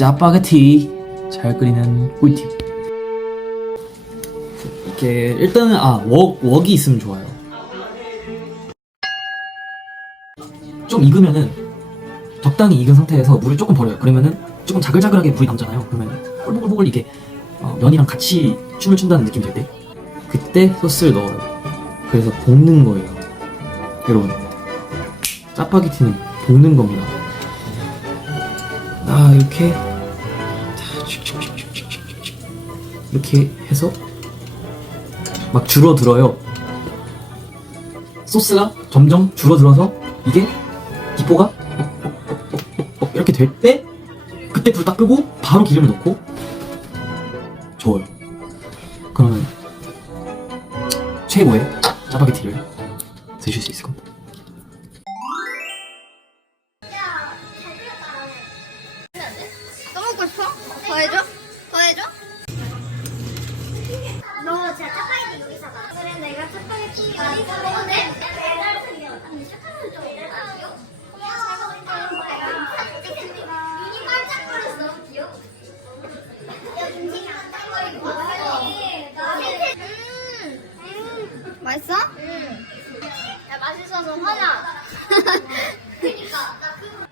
짜파게티 잘 끓이는 꿀팁. 이렇게 일단은 아 웍, 웍이 있으면 좋아요. 좀 익으면은 적당히 익은 상태에서 물을 조금 버려요. 그러면은 조금 자글자글하게 물이 남잖아요. 그러면 뽀글뽀글 이게 어, 면이랑 같이 춤을 춘다는 느낌이 들 때 그때 소스를 넣어요. 그래서 볶는 거예요. 여러분 짜파게티는 볶는 겁니다. 아 이렇게. 이렇게 해서 막 줄어들어요. 소스가 점점 줄어들어서 이게 기포가 이렇게 될 때 그때 불 딱 끄고 바로 기름을 넣고 저어요. 그러면 최고의 짜파게티를 드실 수 있을 겁니다. 더 해줘? 더 해줘? 너 진짜 짜파게티 여기서 봐. 그래 내가 짜파게티 어디서 먹었네? 아니 착한은 좀 아니요? 그냥 잘 먹을까 거야. 눈이 반짝거렸어. 귀여워. 야 눈이 반짝거리고 음, 맛있어? 응. 야 맛있어서 화나. 그니까 나